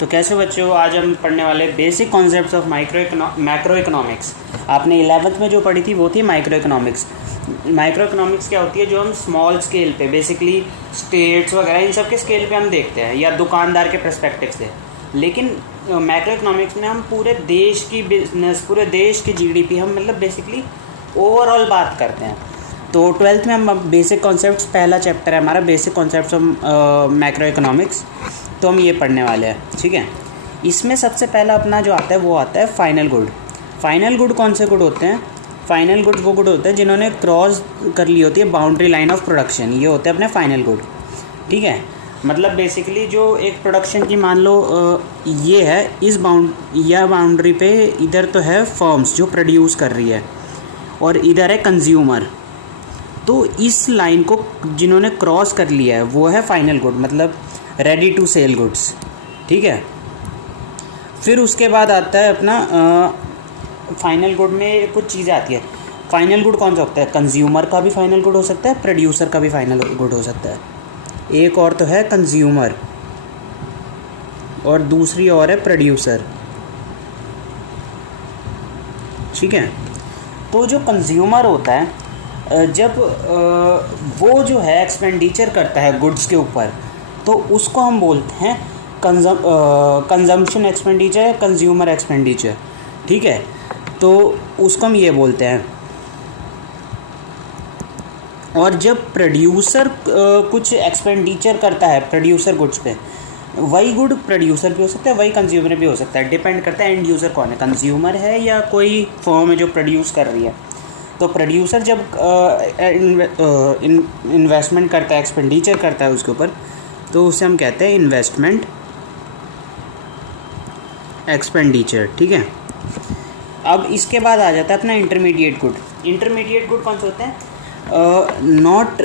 तो कैसे बच्चों, आज हम पढ़ने वाले basic concepts of macro economics. आपने 11th में जो पढ़ी थी वो थी माइक्रो इकोनॉमिक्स। माइक्रो इकोनॉमिक्स क्या होती है, जो हम स्मॉल स्केल पे बेसिकली स्टेट्स वगैरह इन सब के स्केल पे हम देखते हैं या दुकानदार के पर्सपेक्टिव से। लेकिन मैक्रो इकोनॉमिक्स में हम पूरे देश की बिजनेस, पूरे देश की जीडीपी, हम मतलब बेसिकली ओवरऑल बात करते हैं। तो 12th में हम बेसिक कॉन्सेप्ट्स, पहला चैप्टर है हमारा basic concepts of macro economics, तो हम ये पढ़ने वाले हैं। ठीक है, इसमें सबसे पहला अपना जो आता है वो आता है फाइनल गुड। फाइनल गुड कौन से गुड होते हैं? फाइनल गुड वो गुड होते हैं जिन्होंने क्रॉस कर ली होती है बाउंड्री लाइन ऑफ प्रोडक्शन, ये होते हैं अपने फाइनल गुड। ठीक है, मतलब बेसिकली जो एक प्रोडक्शन की मान लो ये है, इस बाउंड्री पे इधर तो है फर्म्स जो प्रोड्यूस कर रही है और इधर है कंज्यूमर। तो इस लाइन को जिन्होंने क्रॉस कर लिया है वो है फाइनल गुड, मतलब रेडी टू सेल गुड्स। ठीक है, फिर उसके बाद आता है अपना फाइनल गुड में कुछ चीज़ें आती है। फाइनल गुड कौन सा होता है? कंज्यूमर का भी फाइनल गुड हो सकता है, प्रोड्यूसर का भी फाइनल गुड हो सकता है। एक और तो है कंज्यूमर और दूसरी और है प्रोड्यूसर। ठीक है, तो जो कंज्यूमर होता है, जब वो जो है एक्सपेंडिचर करता है गुड्स के ऊपर, तो उसको हम बोलते हैं कंजम्पशन एक्सपेंडिचर, कंज्यूमर एक्सपेंडिचर। ठीक है, तो उसको हम ये बोलते हैं। और जब प्रोड्यूसर कुछ एक्सपेंडिचर करता है प्रोड्यूसर गुड्स पे, वही गुड प्रोड्यूसर भी हो सकता है, वही कंज्यूमर भी हो सकता है। डिपेंड करता है एंड यूज़र कौन है, कंज्यूमर है या कोई फर्म है जो प्रोड्यूस कर रही है। तो प्रोड्यूसर जब इन्वेस्टमेंट करता है, एक्सपेंडिचर करता है उसके ऊपर, तो उसे हम कहते हैं इन्वेस्टमेंट एक्सपेंडिचर। ठीक है, अब इसके बाद आ जाता है अपना इंटरमीडिएट गुड। इंटरमीडिएट गुड कौन से होते हैं? नॉट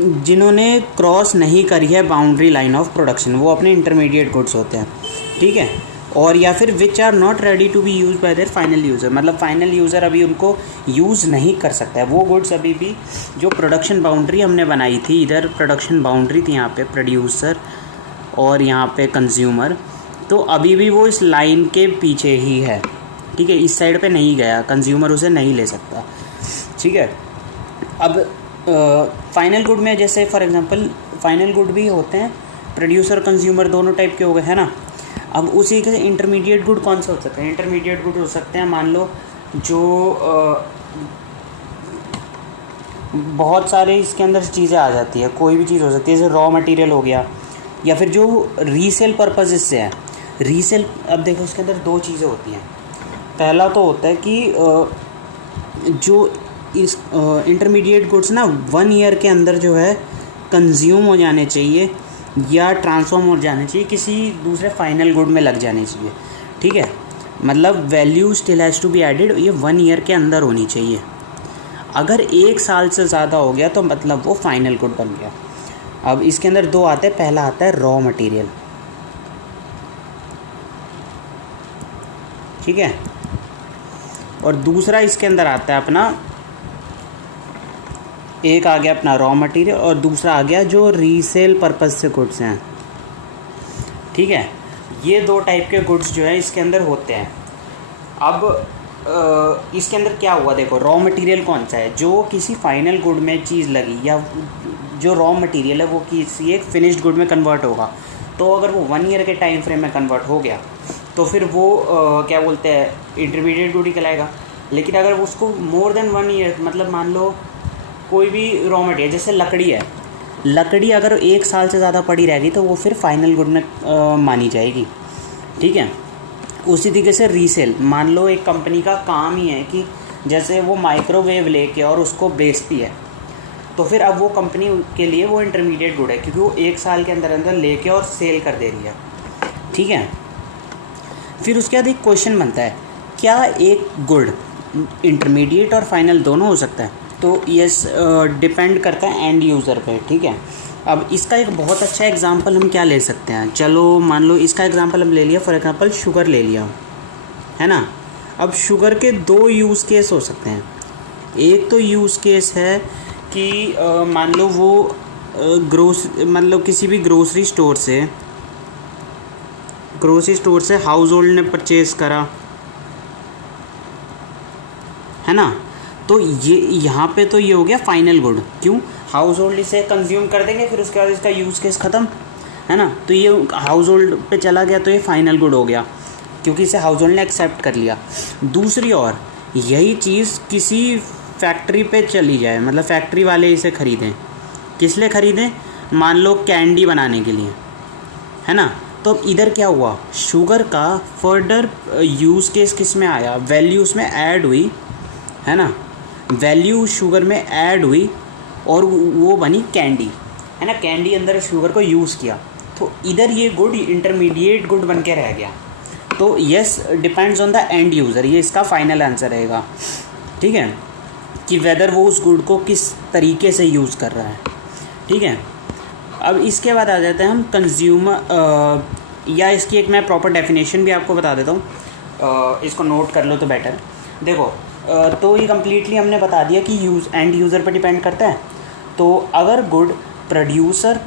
जिन्होंने क्रॉस नहीं करी है बाउंड्री लाइन ऑफ प्रोडक्शन, वो अपने इंटरमीडिएट गुड्स होते हैं। ठीक है, और या फिर which are not ready to be use by there final user, मतलब फाइनल यूज़र अभी उनको यूज़ नहीं कर सकता है। वो गुड्स अभी भी जो प्रोडक्शन बाउंड्री हमने बनाई थी, इधर प्रोडक्शन बाउंड्री थी, यहाँ पे प्रोड्यूसर और यहाँ पे कंज्यूमर, तो अभी भी वो इस लाइन के पीछे ही है। ठीक है, इस साइड पे नहीं गया, कंज्यूमर उसे नहीं ले सकता। ठीक है, अब फाइनल गुड में जैसे फॉर एग्जांपल फाइनल गुड भी होते हैं, प्रोड्यूसर कंज्यूमर दोनों टाइप के हो गए, है ना। अब उसी के इंटरमीडिएट गुड कौन से हो सकते हैं? इंटरमीडिएट गुड हो सकते हैं, मान लो जो बहुत सारे इसके अंदर चीज़ें आ जाती है, कोई भी चीज़ हो सकती है, जैसे रॉ मटेरियल हो गया, या फिर जो रीसेल पर्पज़ से है। रीसेल, अब देखो इसके अंदर दो चीज़ें होती हैं। पहला तो होता है कि जो इस इंटरमीडिएट गुड्स ना 1 ईयर के अंदर जो है कंज्यूम हो जाने चाहिए या ट्रांसफॉर्म हो जाने चाहिए, किसी दूसरे फाइनल गुड में लग जाने चाहिए। ठीक है, मतलब value still has to be added, ये 1 ईयर के अंदर होनी चाहिए। अगर 1 साल से ज़्यादा हो गया तो मतलब वो फाइनल गुड बन गया। अब इसके अंदर दो आते हैं, पहला आता है रॉ मटेरियल। ठीक है, और दूसरा इसके अंदर आता है अपना, एक आ गया अपना रॉ मटेरियल और दूसरा आ गया जो रीसेल पर्पज़ से गुड्स हैं। ठीक है, ये दो टाइप के गुड्स जो है इसके अंदर होते हैं। अब इसके अंदर क्या हुआ, देखो रॉ मटेरियल कौन सा है? जो किसी फाइनल गुड में चीज़ लगी, या जो रॉ मटेरियल है वो किसी एक फिनिश्ड गुड में कन्वर्ट होगा। तो अगर वो 1 ईयर के टाइम फ्रेम में कन्वर्ट हो गया तो फिर वो क्या बोलते हैं, इंटरमीडिएट गुड ही कहलाएगा। लेकिन अगर उसको मोर देन 1 ईयर, मतलब मान लो कोई भी रॉ मटेरियल, जैसे लकड़ी है, लकड़ी अगर 1 साल से ज़्यादा पड़ी रहेगी तो वो फिर फाइनल गुड में मानी जाएगी। ठीक है, उसी तरीके से रीसेल, मान लो एक कंपनी का काम ही है कि जैसे वो माइक्रोवेव लेके और उसको बेचती है, तो फिर अब वो कंपनी के लिए वो इंटरमीडिएट गुड है, क्योंकि वो 1 साल के अंदर अंदर लेके और सेल कर दे रही है। ठीक है, फिर उसके बाद एक क्वेश्चन बनता है, क्या एक गुड इंटरमीडिएट और फाइनल दोनों हो सकता है? तो यस, डिपेंड करता है एंड यूज़र पे। ठीक है, अब इसका एक बहुत अच्छा एग्जांपल हम क्या ले सकते हैं, चलो मान लो इसका एग्जांपल हम ले लिया, फॉर एग्जांपल शुगर ले लिया, है ना। अब शुगर के 2 यूज़ केस हो सकते हैं। एक तो यूज़ केस है कि मान लो वो मतलब किसी भी ग्रोसरी स्टोर से ग्रोसरी स्टोर से हाउस होल्ड ने परचेज करा, है ना। तो ये यहाँ पे तो ये हो गया फाइनल गुड। क्यों? हाउस होल्ड इसे कंज्यूम कर देंगे, फिर उसके बाद इसका यूज़ केस ख़त्म, है ना। तो ये हाउस होल्ड पे चला गया, तो ये फाइनल गुड हो गया क्योंकि इसे हाउस होल्ड ने एक्सेप्ट कर लिया। दूसरी ओर यही चीज़ किसी फैक्ट्री पे चली जाए, मतलब फैक्ट्री वाले इसे ख़रीदें, किस लिए ख़रीदें? मान लो कैंडी बनाने के लिए, है ना। तो अब इधर क्या हुआ, शुगर का फर्दर यूज़ केस किस में आया, वैल्यूज़ में ऐड हुई, है ना। वैल्यू शुगर में ऐड हुई और वो बनी कैंडी, है ना। कैंडी अंदर शुगर को यूज़ किया, तो इधर ये गुड इंटरमीडिएट गुड बन के रह गया। तो yes, depends on the end user, ये इसका फाइनल आंसर रहेगा, ठीक है, कि वेदर वो उस गुड को किस तरीके से यूज़ कर रहा है, ठीक है। अब इसके बाद आ जाते हैं हम कंज्यूमर, या इसकी एक मैं प्रॉपर डेफिनेशन भी आपको बता देता हूँ, इसको नोट कर लो तो बेटर। देखो, तो ये कम्प्लीटली हमने बता दिया कि एंड यूज़र पर डिपेंड करता है। तो अगर गुड प्रोड्यूसर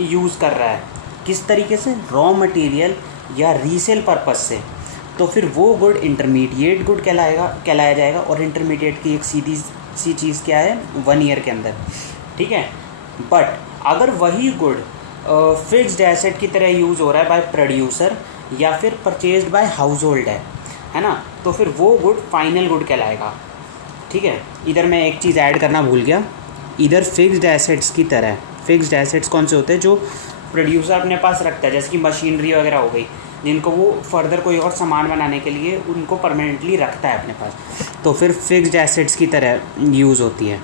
यूज़ कर रहा है किस तरीके से, रॉ मटेरियल या रीसेल पर्पस से, तो फिर वो गुड इंटरमीडिएट गुड कहलाया जाएगा। और इंटरमीडिएट की एक सीधी सी चीज़ क्या है, 1 ईयर के अंदर, ठीक है। बट अगर वही गुड फिक्स्ड एसेट की तरह यूज़ हो रहा है बाय प्रोड्यूसर या फिर परचेज्ड बाय हाउस होल्ड है ना, तो फिर वो गुड फाइनल गुड कहलाएगा, ठीक है। इधर मैं एक चीज़ ऐड करना भूल गया, इधर फिक्स्ड एसेट्स की तरह, फिक्स्ड एसेट्स कौन से होते हैं, जो प्रोड्यूसर अपने पास रखता है, जैसे कि मशीनरी वगैरह हो गई, जिनको वो फर्दर कोई और सामान बनाने के लिए उनको परमानेंटली रखता है अपने पास, तो फिर फिक्स्ड एसेट्स की तरह यूज़ होती है।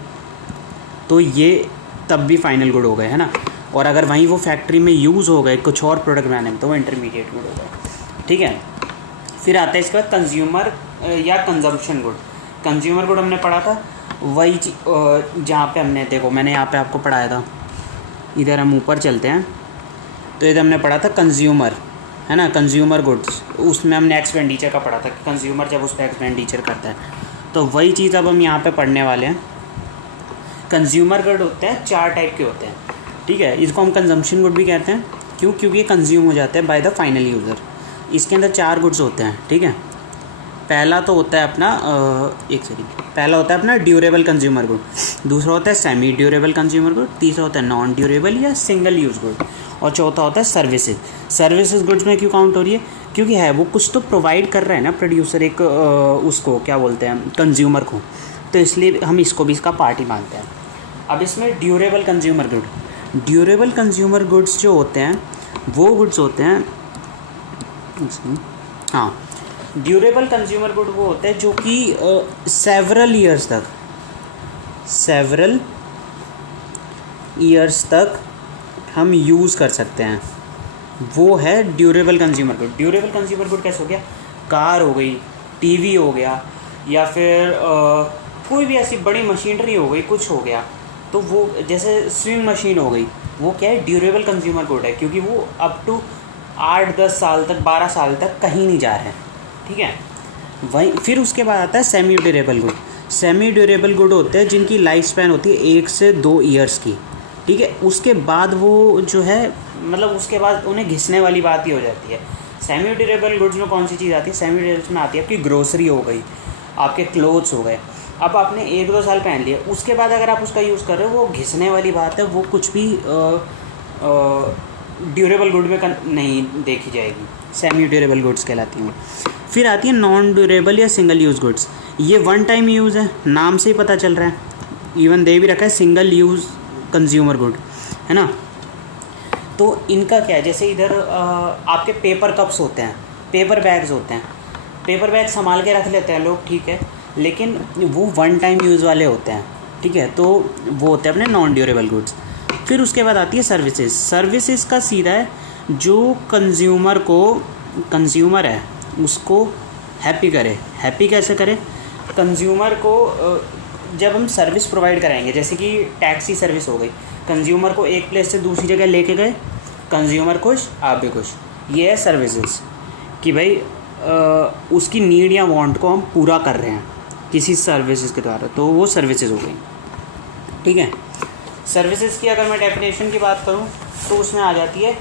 तो ये तब भी फाइनल गुड हो गए, है ना। और अगर वहीं वो फैक्ट्री में यूज़ हो गए कुछ और प्रोडक्ट बनाने में, तो वो इंटरमीडिएट गुड हो गए, ठीक है। फिर आता है इसके बाद कंज्यूमर या कंजम्पशन गुड। कंज्यूमर गुड हमने पढ़ा था, वही जहाँ पे हमने, देखो मैंने यहाँ पे आपको पढ़ाया था, इधर हम ऊपर चलते हैं, तो इधर हमने पढ़ा था कंज्यूमर, है ना, कंज्यूमर गुड्स। उसमें हमने एक्सपेंडिचर का पढ़ा था कि कंज्यूमर जब उस पर एक्सपेंडिचर करता है, तो वही चीज़ अब हम यहाँ पे पढ़ने वाले हैं। कंज्यूमर गुड होते हैं 4 टाइप के होते हैं, ठीक है। इसको हम कंजम्पशन गुड भी कहते हैं, क्यों? क्योंकि ये कंज्यूम हो जाते हैं बाय द फाइनल यूज़र। इसके अंदर 4 गुड्स होते हैं, ठीक है। पहला तो होता है अपना पहला होता है अपना ड्यूरेबल कंज्यूमर गुड, दूसरा होता है सेमी ड्यूरेबल कंज्यूमर गुड, तीसरा होता है नॉन ड्यूरेबल या सिंगल यूज़ गुड, और चौथा होता है सर्विसेज। सर्विसेज गुड्स में क्यों काउंट हो रही है? क्योंकि है वो कुछ तो प्रोवाइड कर रहा है ना प्रोड्यूसर, एक उसको क्या बोलते हैं, कंज्यूमर को, तो इसलिए हम इसको भी इसका पार्ट ही मानते हैं। अब इसमें durable consumer good, durable consumer goods जो होते हैं वो गुड्स होते हैं, हाँ, ड्यूरेबल कंज्यूमर गुड वो होते हैं जो कि सेवरल ईयर्स तक हम यूज़ कर सकते हैं, वो है durable consumer good. Durable consumer good कैसे हो गया? कार हो गई, टीवी हो गया, या फिर कोई भी ऐसी बड़ी मशीनरी हो गई, कुछ हो गया, तो वो जैसे स्विंग मशीन हो गई, वो क्या है, ड्यूरेबल कंज्यूमर गुड है, क्योंकि वो अप टू 8-10 साल तक, 12 साल तक कहीं नहीं जा रहे हैं, ठीक है। वही फिर उसके बाद आता है semi durable good. Semi durable good होते हैं जिनकी लाइफ स्पैन होती है 1 से 2 ईयर्स की, ठीक है। उसके बाद वो जो है, मतलब उसके बाद उन्हें घिसने वाली बात ही हो जाती है। सेमी ड्यूरेबल गुड्स में कौन सी चीज़ आती है? सेमी ड्यूरेबल में आती है आपकी ग्रोसरी हो गई, आपके क्लोथ्स हो गए। अब आपने 1-2 साल पहन लिए, उसके बाद अगर आप उसका यूज़ कर रहे हो, वो घिसने वाली बात है, वो कुछ भी ड्यूरेबल गुड में नहीं देखी जाएगी, सेमी ड्यूरेबल गुड्स कहलाती हैं। फिर आती है नॉन ड्यूरेबल या सिंगल यूज़ गुड्स। ये 1 टाइम यूज़ है, नाम से ही पता चल रहा है, इवन दे भी रखा है सिंगल यूज़ कंज्यूमर गुड, है ना। तो इनका क्या है, जैसे इधर आपके पेपर कप्स होते हैं, पेपर बैग्स होते हैं, पेपर बैग संभाल के रख लेते हैं लोग, ठीक है, लेकिन वो 1 टाइम यूज़ वाले होते हैं, ठीक है। तो वो होते हैं अपने नॉन ड्यूरेबल गुड्स। फिर उसके बाद आती है सर्विसेज। सर्विसेज का सीधा है जो कंज्यूमर है उसको हैप्पी करे। हैप्पी कैसे करे? कंज्यूमर को जब हम सर्विस प्रोवाइड कराएंगे, जैसे कि टैक्सी सर्विस हो गई, कंज्यूमर को एक प्लेस से दूसरी जगह लेके गए, कंज्यूमर खुश, आप भी खुश, ये है सर्विसेज, कि भाई उसकी नीड या वांट को हम पूरा कर रहे हैं किसी सर्विसेज के द्वारा, तो वो सर्विसेज हो गई, ठीक है। सर्विसेज की अगर मैं डेफिनेशन की बात करूं तो उसमें आ जाती है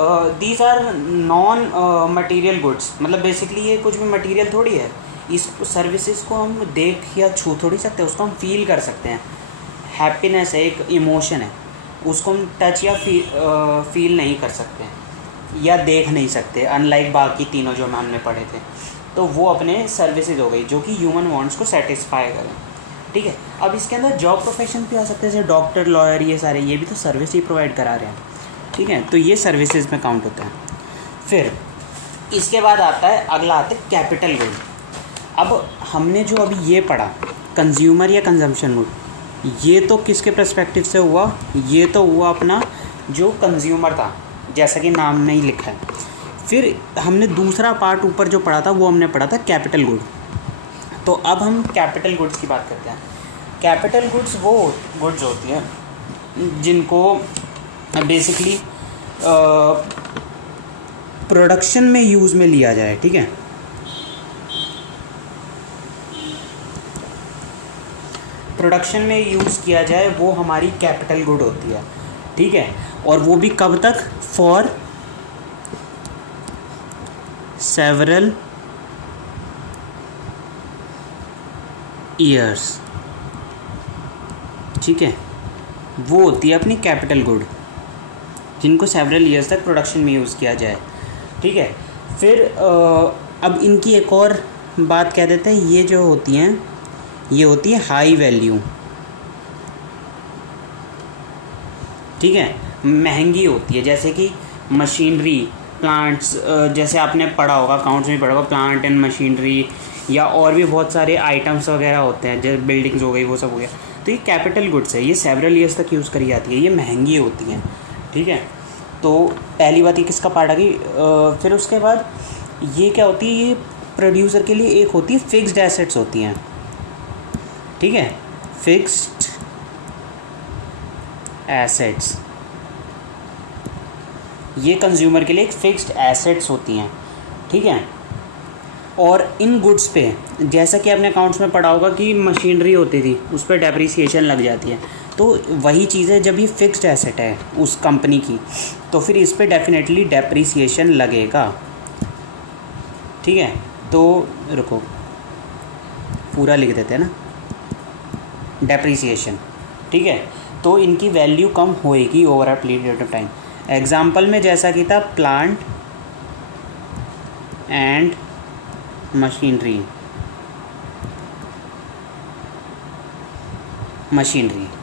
these are non material goods, मतलब बेसिकली ये कुछ भी मटेरियल थोड़ी है। इस सर्विसेज को हम देख या छू थोड़ी सकते हैं, उसको हम फील कर सकते हैं। हैप्पीनेस है, एक इमोशन है, उसको हम टच या फील नहीं कर सकते या देख नहीं सकते, अनलाइक बाकी तीनों जो हमने पढ़े थे। तो वो अपने सर्विसेज हो गई जो कि ह्यूमन वांट्स को सेटिस्फाई करें। ठीक है, अब इसके अंदर जॉब प्रोफेशन भी आ सकते हैं, जैसे डॉक्टर, लॉयर, ये सारे, ये भी तो सर्विस ही प्रोवाइड करा रहे हैं। ठीक है, तो ये सर्विसेज में काउंट होता है। फिर इसके बाद आता है, अगला आता है कैपिटल गुड। अब हमने जो अभी ये पढ़ा कंज्यूमर या कंजम्पशन गुड, ये तो किसके पर्सपेक्टिव से हुआ? ये तो हुआ अपना जो कंज्यूमर था, जैसा कि नाम में ही लिखा है। फिर हमने दूसरा पार्ट ऊपर जो पढ़ा था वो हमने पढ़ा था कैपिटल गुड। तो अब हम कैपिटल गुड्स की बात करते हैं। कैपिटल गुड्स वो गुड्स होती हैं जिनको बेसिकली प्रोडक्शन में यूज़ में लिया जाए। ठीक है, प्रोडक्शन में यूज़ किया जाए वो हमारी कैपिटल गुड होती है। ठीक है, और वो भी कब तक? For several years. ठीक है, वो होती है अपनी कैपिटल गुड जिनको सेवरल ईयर्स तक प्रोडक्शन में यूज़ किया जाए। ठीक है, फिर अब इनकी एक और बात कह देते हैं, ये जो होती हैं ये होती है हाई वैल्यू। ठीक है, महंगी होती है, जैसे कि मशीनरी, प्लांट्स, जैसे आपने पढ़ा होगा, अकाउंट्स में पढ़ा होगा, प्लांट एंड मशीनरी, या और भी बहुत सारे आइटम्स वगैरह होते हैं, जैसे बिल्डिंग्स हो गई, वो सब हो गया। तो ये कैपिटल गुड्स है, ये सेवरल ईयर्स तक यूज़ करी जाती है, ये महंगी होती हैं। ठीक है, तो पहली बात ये किसका पार्ट आ गई। फिर उसके बाद ये क्या होती है, ये प्रोड्यूसर के लिए एक होती है फिक्स्ड एसेट्स होती हैं। ठीक है, फिक्स्ड एसेट्स, ये कंज्यूमर के लिए एक फिक्स्ड एसेट्स होती हैं। ठीक है, और इन गुड्स पे, जैसा कि आपने अकाउंट्स में पढ़ा होगा कि मशीनरी होती थी, उस पर डेप्रिसिएशन लग जाती है। तो वही चीज़ है, जब ये फिक्स्ड एसेट है उस कंपनी की, तो फिर इस पर डेफिनेटली डेप्रिसिएशन लगेगा। ठीक है, तो रुको, पूरा लिख देते हैं ना, डेप्रिसिएशन। ठीक है, तो इनकी वैल्यू कम होएगी over a period of time. Example में जैसा कि था प्लांट एंड मशीनरी,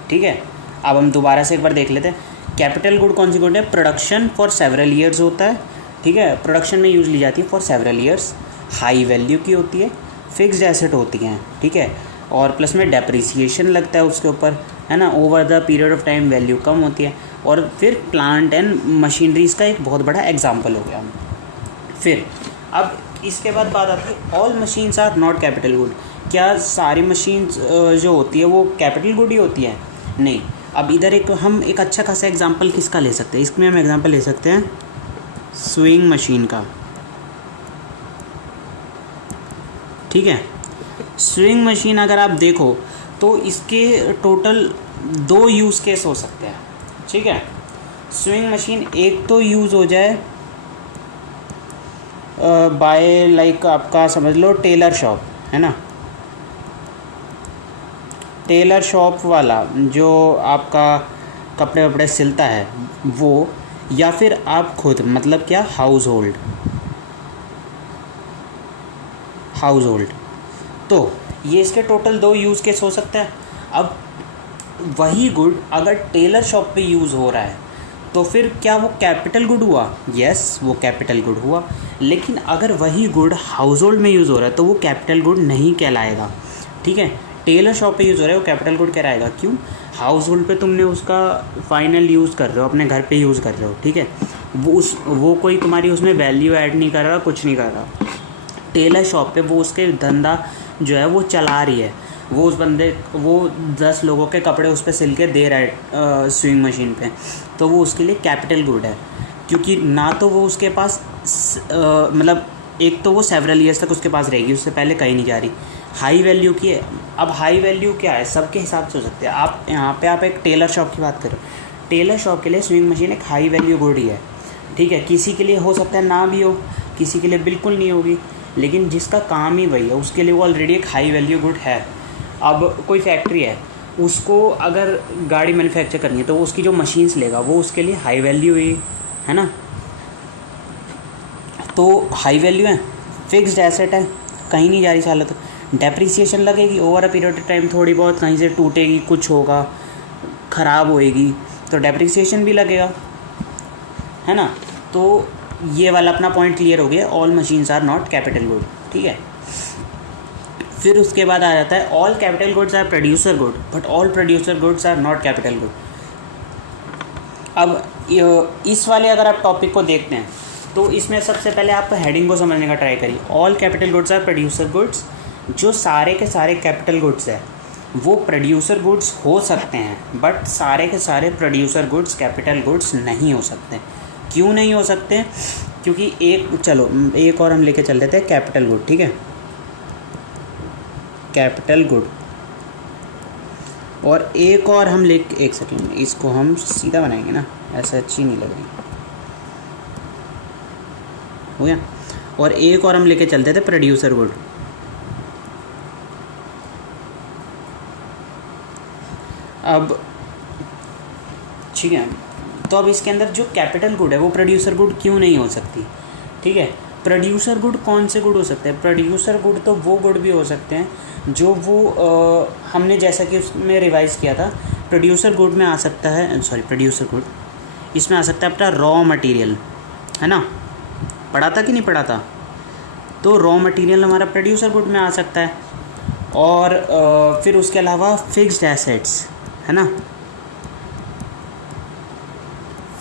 ठीक है। अब हम दोबारा से एक बार देख लेते हैं। कैपिटल गुड कौन सी गुड है? प्रोडक्शन फॉर सेवरल ईयर्स होता है। ठीक है, प्रोडक्शन में यूज़ ली जाती है for several years, high value की होती है, फिक्स्ड एसेट होती हैं। ठीक है, और प्लस में डेप्रिसिएशन लगता है उसके ऊपर, है ना, over the period of time value कम होती है। और फिर प्लांट एंड मशीनरीज का एक बहुत बड़ा एग्जाम्पल हो गया। फिर अब इसके बाद बात आती है all machines are not capital good. क्या सारी मशीन्स जो होती है वो कैपिटल गुड ही होती है? नहीं। अब इधर हम एक अच्छा खासा एग्जांपल किसका ले सकते हैं? इसमें हम एग्जांपल ले सकते हैं स्विंग मशीन का। ठीक है, स्विंग मशीन अगर आप देखो तो इसके टोटल 2 यूज़ केस हो सकते हैं। ठीक है, स्विंग मशीन एक तो यूज़ हो जाए बाय लाइक आपका समझ लो टेलर शॉप, है ना, टेलर शॉप वाला जो आपका कपड़े वपड़े सिलता है वो, या फिर आप खुद, मतलब क्या, हाउस होल्ड। तो ये इसके टोटल 2 यूज़ केस हो सकते हैं। अब वही गुड अगर टेलर शॉप पे यूज़ हो रहा है तो फिर क्या वो कैपिटल गुड हुआ? यस, वो कैपिटल गुड हुआ। लेकिन अगर वही गुड हाउस होल्ड में यूज़ हो रहा है तो वो कैपिटल गुड नहीं कहलाएगा। ठीक है, टेलर शॉप पे यूज़ हो रहा है वो कैपिटल गुड कहलाएगा। क्यों? हाउस होल्ड पे तुमने उसका फाइनल यूज़ कर रहे हो, अपने घर पे यूज़ कर रहे हो। ठीक है, वो कोई तुम्हारी उसमें वैल्यू ऐड नहीं कर रहा, कुछ नहीं कर रहा। टेलर शॉप पे वो उसके धंधा जो है वो चला रही है, वो उस बंदे वो 10 लोगों के कपड़े उस पर सिल के दे रहा है स्विंग मशीन पे, तो वो उसके लिए कैपिटल गुड है। क्योंकि ना तो वो उसके पास मतलब एक तो वो सेवरल ईयर्स तक उसके पास रहेगी, उससे पहले कहीं नहीं जा रही, हाई वैल्यू की है। अब हाई वैल्यू क्या है? सबके हिसाब से हो सकते हैं। आप यहाँ पे आप एक टेलर शॉप की बात करो, टेलर शॉप के लिए स्विंग मशीन एक हाई वैल्यू गुड ही है। ठीक है, किसी के लिए हो सकता है ना भी हो, किसी के लिए बिल्कुल नहीं होगी, लेकिन जिसका काम ही वही है उसके लिए वो ऑलरेडी एक हाई वैल्यू गुड है। अब कोई फैक्ट्री है, उसको अगर गाड़ी मैन्युफैक्चर करनी है तो उसकी जो मशीन्स लेगा वो उसके लिए हाई वैल्यू हुई, है ना। तो हाई वैल्यू है, फिक्स्ड एसेट है, कहीं नहीं जा रही सालों तक। डेप्रिसिएशन लगेगी over a period of time, थोड़ी बहुत कहीं से टूटेगी, कुछ होगा, ख़राब होएगी तो डेप्रिसिएशन भी लगेगा, है ना। तो ये वाला अपना पॉइंट क्लियर हो गया, all machines are not capital good, ठीक है। फिर उसके बाद आ जाता है all capital goods are producer good but all producer goods are not capital good. अब इस वाले अगर आप टॉपिक को देखते हैं तो इसमें सबसे पहले आप हेडिंग को समझने का ट्राई करिए। All capital goods are producer goods, जो सारे के सारे कैपिटल गुड्स है वो प्रोड्यूसर गुड्स हो सकते हैं, बट सारे के सारे प्रोड्यूसर गुड्स कैपिटल गुड्स नहीं हो सकते। क्यों नहीं हो सकते? क्योंकि एक और हम लेके चल देते हैं कैपिटल गुड, ठीक है। कैपिटल गुड और एक और हम एक सेकेंड, इसको हम सीधा बनाएंगे ना, ऐसा अच्छी नहीं लग रही, हो गया। और एक और हम लेके चलते थे प्रोड्यूसर गुड। अब ठीक है, तो अब इसके अंदर जो कैपिटल गुड है वो प्रोड्यूसर गुड क्यों नहीं हो सकती, ठीक है। प्रोड्यूसर गुड कौन से गुड हो सकते हैं? प्रोड्यूसर गुड तो वो गुड भी हो सकते हैं जो वो हमने जैसा कि उसमें रिवाइज़ किया था। प्रोड्यूसर गुड में आ सकता है, प्रोड्यूसर गुड इसमें आ सकता है अपना रॉ मटेरियल, है ना। पढ़ा था कि नहीं पढ़ा था? तो रॉ मटेरियल हमारा प्रोड्यूसर गुड में आ सकता है। और फिर उसके अलावा फिक्स्ड एसेट्स, है ना,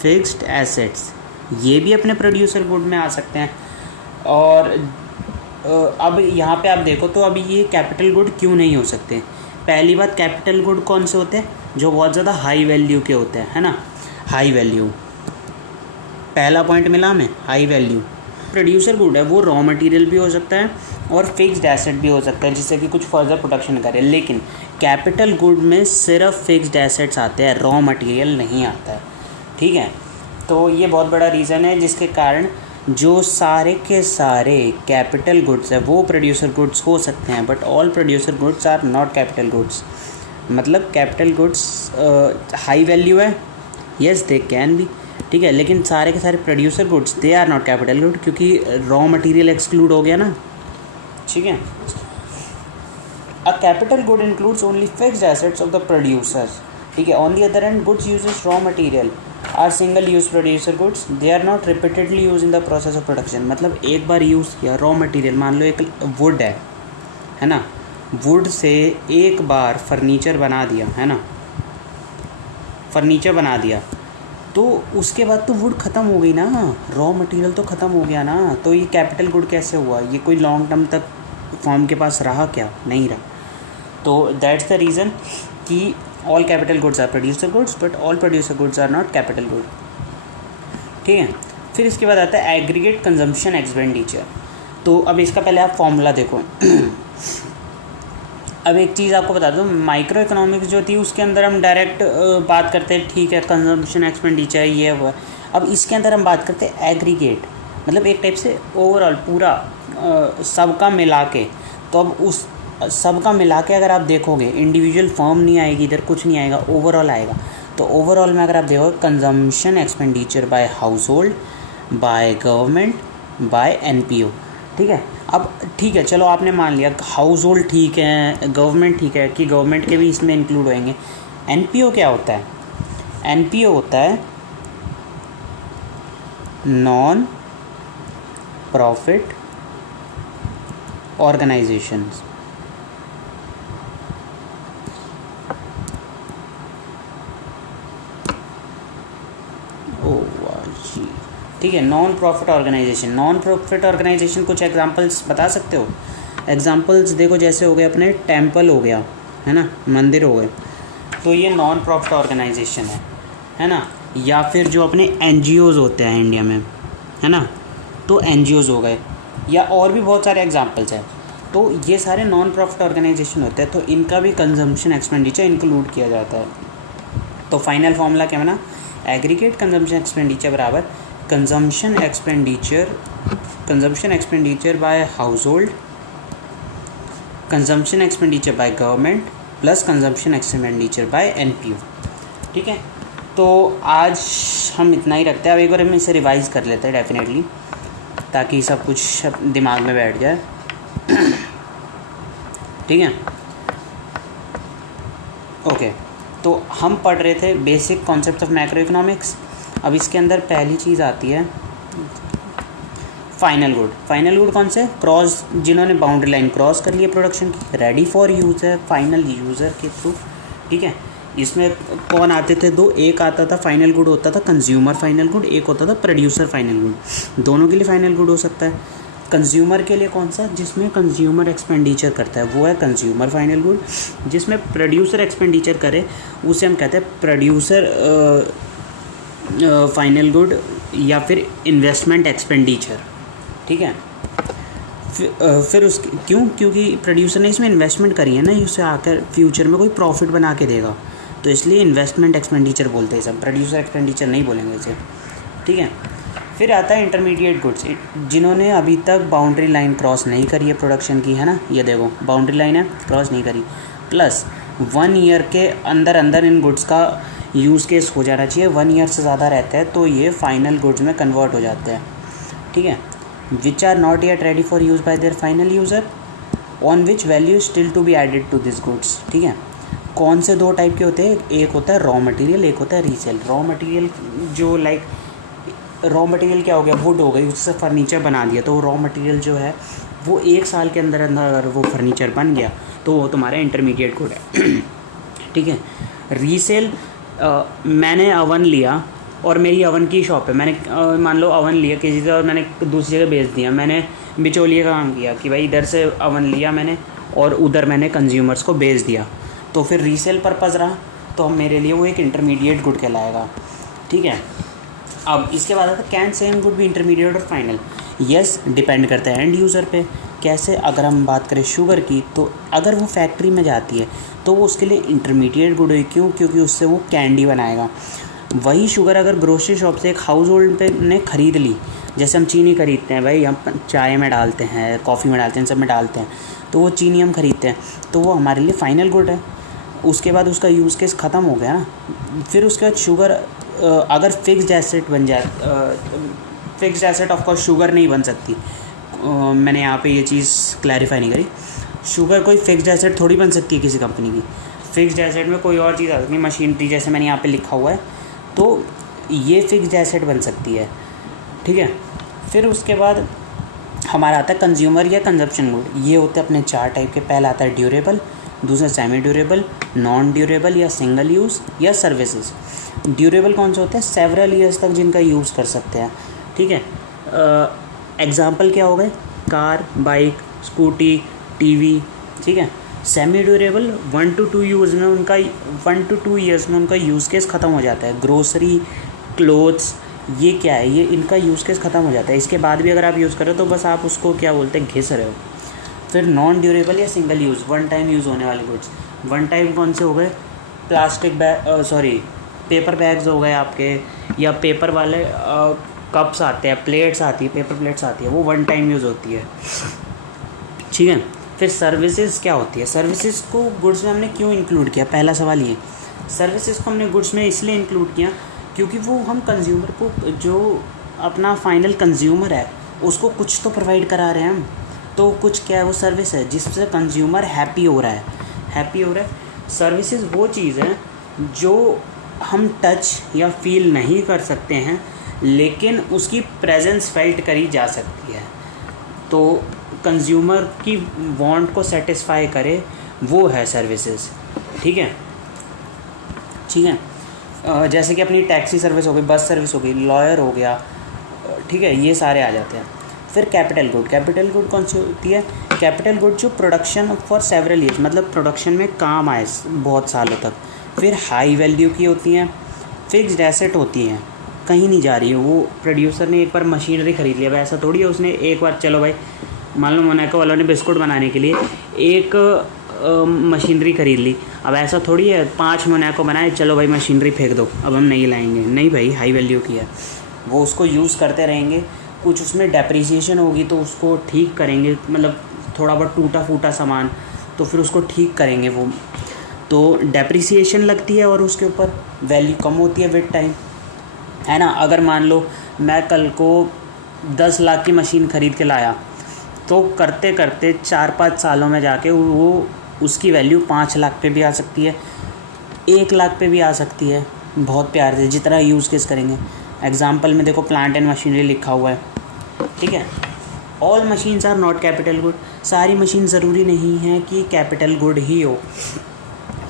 फिक्स्ड एसेट्स ये भी अपने प्रोड्यूसर गुड में आ सकते हैं। और अब यहाँ पे आप देखो तो अभी ये कैपिटल गुड क्यों नहीं हो सकते? पहली बात, कैपिटल गुड कौन से होते हैं? जो बहुत ज़्यादा हाई वैल्यू के होते हैं, है ना, हाई वैल्यू। पहला पॉइंट मिला हमें, हाई वैल्यू। प्रोड्यूसर गुड है वो रॉ मटेरियल भी हो सकता है और फिक्स्ड एसेट भी हो सकता है, जिससे कि कुछ फर्दर प्रोडक्शन करे। लेकिन कैपिटल गुड में सिर्फ फिक्स्ड एसेट्स आते हैं, रॉ मटेरियल नहीं आता है, ठीक है। तो ये बहुत बड़ा रीज़न है जिसके कारण जो सारे के सारे कैपिटल गुड्स है वो प्रोड्यूसर गुड्स हो सकते हैं, but all producer goods are not capital goods. मतलब कैपिटल गुड्स हाई वैल्यू है, येस दे कैन बी, ठीक है, लेकिन सारे के सारे producer goods they are not capital good, क्योंकि रॉ मटेरियल एक्सक्लूड हो गया ना, ठीक है। A capital good includes only fixed assets of the producers, ठीक है। On the other hand goods uses raw material are single use producer goods, they are not repeatedly use in the process of production. मतलब एक बार use किया raw material, मान लो एक would है ना, वुड से एक बार फर्नीचर बना दिया, है ना, फर्नीचर बना दिया, तो उसके बाद तो वुड ख़त्म हो गई ना, रॉ मटेरियल तो ख़त्म हो गया ना। तो ये कैपिटल गुड कैसे हुआ? ये कोई लॉन्ग टर्म तक फॉर्म के पास रहा क्या? नहीं रहा। तो दैट्स द रीज़न कि all capital goods are producer goods but all producer goods are not capital good, ठीक है। फिर इसके बाद आता है एग्रीगेट कंजम्पशन एक्सपेंडिचर। तो अब इसका पहले आप फॉर्मूला देखो। अब एक चीज़ आपको बता दूँ, माइक्रो इकोनॉमिक्स जो थी उसके अंदर हम डायरेक्ट बात करते हैं, ठीक है, कंजम्पशन एक्सपेंडिचर ये हुआ। अब इसके अंदर हम बात करते हैं एग्रीगेट, मतलब एक टाइप से ओवरऑल पूरा सबका मिला के। तो अब उस सबका मिला के अगर आप देखोगे, इंडिविजुअल फर्म नहीं आएगी इधर, कुछ नहीं आएगा, ओवरऑल आएगा। तो ओवरऑल में अगर आप देखो consumption expenditure by household, by government, by NPO, ठीक है। अब ठीक है, चलो आपने मान लिया हाउस होल्ड ठीक है, गवर्नमेंट ठीक है कि गवर्नमेंट के भी इसमें इंक्लूड होंगे। NPO क्या होता है? NPO होता है नॉन प्रॉफिट ऑर्गेनाइजेशंस, ठीक है, non profit organisation. Non profit organisation कुछ एग्जांपल्स बता सकते हो? एग्जांपल्स देखो, जैसे हो गए अपने टेंपल हो गया, है ना, मंदिर हो गए, तो ये नॉन प्रॉफिट ऑर्गेनाइजेशन है ना। या फिर जो अपने NGOs होते हैं इंडिया में, है ना, तो NGOs हो गए, या और भी बहुत सारे एग्जांपल्स हैं। तो ये सारे नॉन प्रॉफिट ऑर्गेनाइजेशन होते हैं, तो इनका भी कंजम्पशन एक्सपेंडिचर इंक्लूड किया जाता है। तो फाइनल फॉर्मूला क्या बना? एग्रीगेट कंजम्पशन एक्सपेंडिचर बराबर consumption expenditure by house hold, consumption expenditure by government plus consumption expenditure bye NPU. ठीक है, तो आज हम इतना ही रखते हैं। अब एक बार हम इसे रिवाइज़ कर लेते हैं डेफिनेटली, ताकि सब कुछ दिमाग में बैठ जाए। ठीक है, ओके। तो हम पढ़ रहे थे basic concept of macro economics. अब इसके अंदर पहली चीज़ आती है फाइनल गुड। फाइनल गुड कौन से? क्रॉस, जिन्होंने बाउंड्री लाइन क्रॉस कर लिया प्रोडक्शन की, रेडी फॉर यूज़ है फाइनल यूज़र के थ्रू। ठीक है, इसमें कौन आते थे? दो, एक आता था फाइनल गुड होता था कंज्यूमर फाइनल गुड, एक होता था प्रोड्यूसर फाइनल गुड। दोनों के लिए फाइनल गुड हो सकता है। कंज्यूमर के लिए कौन सा? जिसमें कंज्यूमर एक्सपेंडिचर करता है वो है कंज्यूमर फाइनल गुड। जिसमें प्रोड्यूसर एक्सपेंडिचर करे उसे हम कहते हैं प्रोड्यूसर फाइनल गुड या फिर इन्वेस्टमेंट एक्सपेंडिचर। ठीक है, फिर उसके क्योंकि प्रोड्यूसर ने इसमें इन्वेस्टमेंट करी है ना, उससे आकर फ्यूचर में कोई प्रॉफिट बना के देगा, तो इसलिए इन्वेस्टमेंट एक्सपेंडिचर बोलते हैं सब, प्रोड्यूसर एक्सपेंडिचर नहीं बोलेंगे इसे। ठीक है, फिर आता है इंटरमीडिएट गुड्स, जिन्होंने अभी तक बाउंड्री लाइन क्रॉस नहीं करी है प्रोडक्शन की, है ना। ये देखो बाउंड्री लाइन है, क्रॉस नहीं करी, प्लस 1 ईयर के अंदर इन गुड्स का यूज़ केस हो जाना चाहिए। 1 ईयर से ज़्यादा रहता है तो ये फाइनल गुड्स में कन्वर्ट हो जाते हैं। ठीक है, which are not yet ready for use by there final user on which value still to be added to this goods. ठीक है, कौन से दो टाइप के होते हैं? एक होता है रॉ मटेरियल, एक होता है रीसेल। रॉ मटेरियल जो रॉ मटेरियल क्या हो गया? वुड हो गई, उससे फर्नीचर बना दिया, तो रॉ मटेरियल जो है वो 1 साल के अंदर अगर वो फर्नीचर बन गया तो वो तुम्हारा इंटरमीडिएट गुड है। ठीक है, रीसेल, मैंने अवन लिया और मेरी अवन की शॉप है, मैंने मान लो अवन लिया किसी से और मैंने दूसरी जगह बेच दिया। मैंने बिचौलिए का काम किया कि भाई इधर से अवन लिया मैंने और उधर मैंने कंज्यूमर्स को बेच दिया, तो फिर रीसेल पर्पज़ रहा, तो मेरे लिए वो एक इंटरमीडिएट गुड कहलाएगा। ठीक है, अब इसके बाद आता है कैन सेम गुड भी इंटरमीडिएट और फाइनल? यस, डिपेंड करता है एंड यूज़र पे। कैसे? अगर हम बात करें शुगर की, तो अगर वो फैक्ट्री में जाती है तो वो उसके लिए इंटरमीडिएट गुड है। क्यों? क्योंकि उससे वो कैंडी बनाएगा। वही शुगर अगर ग्रोसरी शॉप से एक हाउस होल्ड पे ने ख़रीद ली, जैसे हम चीनी खरीदते हैं भाई, हम चाय में डालते हैं, कॉफ़ी में डालते हैं, सब में डालते हैं, तो वो चीनी हम खरीदते हैं, तो वो हमारे लिए फ़ाइनल गुड है। उसके बाद उसका यूज़ केस ख़त्म हो गया ना। फिर उसके बाद शुगर अगर फिक्स्ड एसेट बन जाए, fixed asset of course sugar नहीं बन सकती, मैंने यहाँ पे ये चीज़ क्लैरिफाई नहीं करी। शुगर कोई फिक्स्ड एसेट थोड़ी बन सकती है किसी कंपनी की। फिक्स्ड एसेट में कोई और चीज़ आ सकती है, मशीनरी जैसे मैंने यहाँ पे लिखा हुआ है, तो ये फिक्स्ड एसेट बन सकती है। ठीक है, फिर उसके बाद हमारा आता है कंज्यूमर या कंजप्शन गुड। ये होते हैं अपने 4 टाइप के। पहला आता है ड्यूरेबल, दूसरा सेमी ड्यूरेबल, नॉन ड्यूरेबल या सिंगल यूज़ या सर्विसेज। ड्यूरेबल कौन से होते हैं? सेवरल ईयर्स तक जिनका यूज़ कर सकते हैं। ठीक है, एग्जाम्पल क्या हो गए? Car, bike, scooty, TV. ठीक है, सेमी ड्यूरेबल 1 to 2 यूज़ में उनका 1 to 2 ईयर्स में उनका यूज़ केस ख़त्म हो जाता है। ग्रोसरी, क्लोथ्स, ये क्या है? ये इनका यूज़ केस ख़त्म हो जाता है। इसके बाद भी अगर आप यूज़ करो तो बस आप उसको क्या बोलते हैं, घिस रहे हो। फिर नॉन ड्यूरेबल या सिंगल यूज़, 1 टाइम यूज़ होने वाले गुड्स। 1 टाइम कौन से हो गए? प्लास्टिक बैग, पेपर बैग्स हो गए आपके, या पेपर वाले कप्स आते हैं, प्लेट्स आती है, पेपर प्लेट्स आती है, वो 1 टाइम यूज़ होती है। ठीक है, फिर सर्विसेज क्या होती है? सर्विसेज को गुड्स में हमने क्यों इंक्लूड किया? पहला सवाल ये। सर्विसेज को हमने गुड्स में इसलिए इंक्लूड किया क्योंकि वो हम कंज्यूमर को, जो अपना फाइनल कंज्यूमर है, उसको कुछ तो प्रोवाइड करा रहे हैं हम, तो कुछ क्या है? वो सर्विस है जिससे कंज्यूमर हैप्पी हो रहा है। सर्विसेज वो चीज़ है जो हम टच या फील नहीं कर सकते हैं, लेकिन उसकी प्रेजेंस फेल्ट करी जा सकती है, तो कंज्यूमर की वांट को सेटिस्फाई करे, वो है सर्विसेज। ठीक है, जैसे कि अपनी टैक्सी सर्विस हो गई, बस सर्विस हो गई, लॉयर हो गया। ठीक है, ये सारे आ जाते हैं। फिर कैपिटल गुड कौन सी होती है? कैपिटल गुड जो प्रोडक्शन फॉर सेवरल ईयर्स, मतलब प्रोडक्शन में काम आए बहुत सालों तक। फिर हाई वैल्यू की होती हैं। फिक्स्ड एसेट होती हैं, कहीं नहीं जा रही है। वो प्रोड्यूसर ने एक बार मशीनरी खरीद लिया, ऐसा थोड़ी है उसने एक बार, चलो भाई मान लो मोनाको वालों ने बिस्कुट बनाने के लिए एक मशीनरी खरीद ली, अब ऐसा थोड़ी है 5 मोनाको बनाए, चलो भाई मशीनरी फेंक दो, अब हम नहीं लाएंगे। नहीं भाई, हाई वैल्यू की है। वो उसको यूज़ करते रहेंगे, कुछ उसमें डेप्रिसिएशन होगी तो उसको ठीक करेंगे, मतलब थोड़ा बहुत टूटा फूटा सामान तो फिर उसको ठीक करेंगे वो, तो डेप्रिसिएशन लगती है और उसके ऊपर वैल्यू कम होती है विद टाइम, है ना। अगर मान लो मैं कल को 10 लाख की मशीन ख़रीद के लाया, तो करते करते 4-5 सालों में जाके वो उसकी वैल्यू 5 लाख पे भी आ सकती है, 1 लाख पे भी आ सकती है, बहुत प्यार से जितना यूज़ केस करेंगे। एग्जाम्पल में देखो प्लांट एंड मशीनरी लिखा हुआ है, ठीक है। All machines are not capital good, सारी मशीन ज़रूरी नहीं है कि कैपिटल गुड ही हो।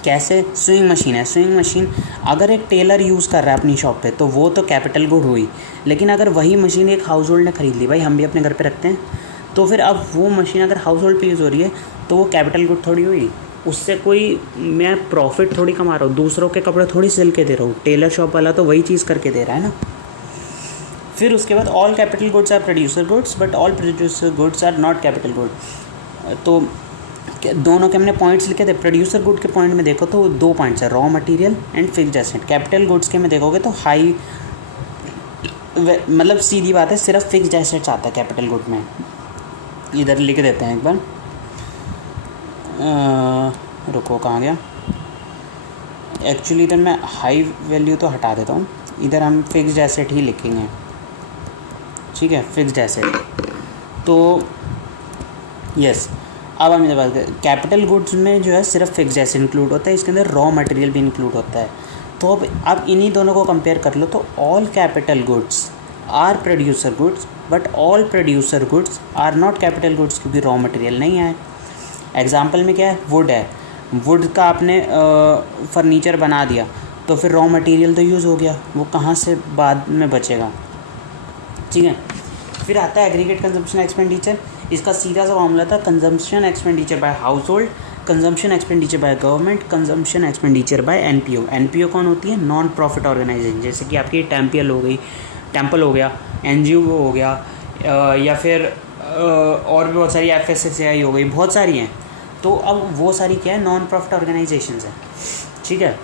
कैसे? स्विंग मशीन है, स्विंग मशीन अगर एक टेलर यूज़ कर रहा है अपनी शॉप पे तो वो तो कैपिटल गुड हुई, लेकिन अगर वही मशीन एक हाउस होल्ड ने ख़रीद ली, भाई हम भी अपने घर पे रखते हैं, तो फिर अब वो मशीन अगर हाउस होल्ड पे यूज़ हो रही है तो वो कैपिटल गुड थोड़ी हुई, उससे कोई मैं प्रॉफिट थोड़ी कमा रहा हूँ, दूसरों के कपड़े थोड़ी सिल के दे रहा हूँ, टेलर शॉप वाला तो वही चीज़ करके दे रहा है ना। फिर उसके बाद all capital goods are producer goods but all producer goods are not capital good. तो दोनों के हमने पॉइंट्स लिखे थे। प्रोड्यूसर गुड के पॉइंट में देखो तो 2 पॉइंट्स है, raw material and fixed asset. Capital goods के में देखोगे तो हाई, मतलब सीधी बात है, सिर्फ फिक्स्ड एसेट्स आता है कैपिटल गुड में। इधर लिख देते हैं एक बार, रुको कहाँ गया, एक्चुअली इधर मैं हाई वैल्यू तो हटा देता हूँ, इधर हम फिक्स्ड एसेट ही लिखेंगे, ठीक है, फिक्स्ड एसेट। तो यस, अब हम इधर बात करें, कैपिटल गुड्स में जो है सिर्फ फिक्स्ड एसेट इंक्लूड होता है, इसके अंदर रॉ मटेरियल भी इंक्लूड होता है। तो अब आप इन्हीं दोनों को कंपेयर कर लो तो all capital goods are producer goods but all producer goods are not capital goods, क्योंकि रॉ मटेरियल नहीं है। एग्जाम्पल में क्या है, वुड है, वुड का आपने फर्नीचर बना दिया तो फिर रॉ मटेरियल तो यूज़ हो गया, वो कहाँ से बाद में बचेगा, ठीक है। फिर आता है एग्रीगेट कंजम्पशन एक्सपेंडिचर, इसका सीधा सा मामला था, consumption expenditure by house hold, consumption expenditure by government, consumption expenditure bye NPO. NPO कौन होती है? नॉन प्रॉफिट ऑर्गेनाइजेशन, जैसे कि आपकी टेम्पल हो गई, टेम्पल हो गया, एनजीओ हो गया, या फिर और भी बहुत सारी एफएसएसएआई हो गई, बहुत सारी हैं। तो अब वो सारी क्या है, नॉन प्रॉफिट ऑर्गेनाइजेशंस हैं, ठीक है।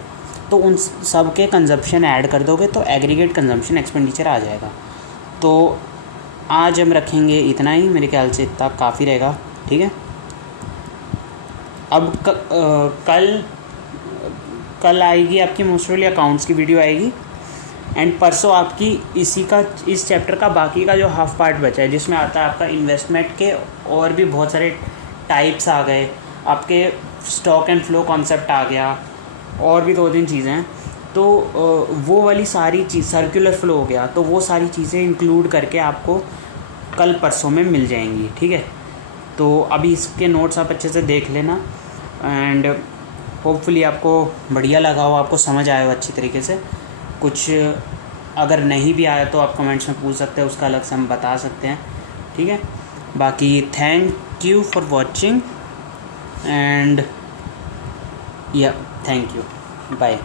तो उन सब के कंजम्पशन ऐड कर दोगे तो एग्रीगेट कंजम्पशन एक्सपेंडिचर आ जाएगा। तो आज हम रखेंगे इतना ही, मेरे ख्याल से इतना काफ़ी रहेगा, ठीक है। अब कल आएगी आपकी मोस्टली अकाउंट्स की वीडियो आएगी, एंड परसों आपकी इस चैप्टर का बाकी का जो हाफ पार्ट बचा है, जिसमें आता है आपका इन्वेस्टमेंट के और भी बहुत सारे टाइप्स आ गए, आपके स्टॉक एंड फ्लो कॉन्सेप्ट आ गया, और भी 2-3 चीज़ें हैं। तो वो वाली सारी चीज़, सर्कुलर फ्लो हो गया, तो वो सारी चीज़ें इंक्लूड करके आपको कल परसों में मिल जाएंगी, ठीक है। तो अभी इसके नोट्स आप अच्छे से देख लेना, एंड होपफुली आपको बढ़िया लगा हो, आपको समझ आया हो अच्छी तरीके से। कुछ अगर नहीं भी आया तो आप कमेंट्स में पूछ सकते हैं, उसका अलग से हम बता सकते हैं, ठीक है। बाकी thank you for watching and या थैंक यू, बाय।